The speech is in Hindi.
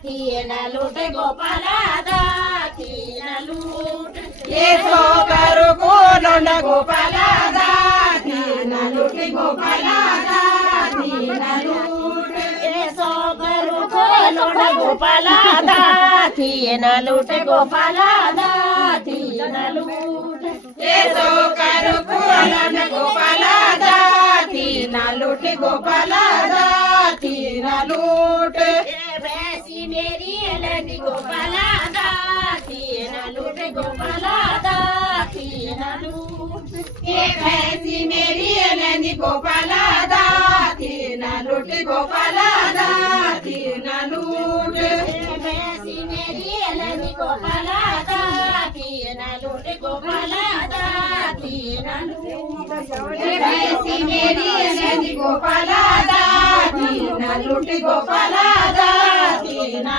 दाथी न लूट गोपाला दाथी न लूट ये सो करो को लोंड गोपाला दाथी न लूट गोपाला दाथी न लूट ये सो करो को लोंड गोपाला दाथी न लूट गोपाला दाथी न लूट ये सो करो को लोंड गोपाला दाथी न लूट गोपाला दाथी न लूट ये भैंसी मेरी लड़ी गोपाला दाथी न लूट गोपाला दाथी न लूट ये भैंसी मेरी लेंदी गोपाला दाथी न लूट गोपाला दाथी न लूट ये भैंसी मेरी लड़ी गोपाला दाथी न लूट गोपाला दाथी न लूट ये भैंसी मेरी लेंदी गोपाला दाथी न लूट गोपाला दाथी न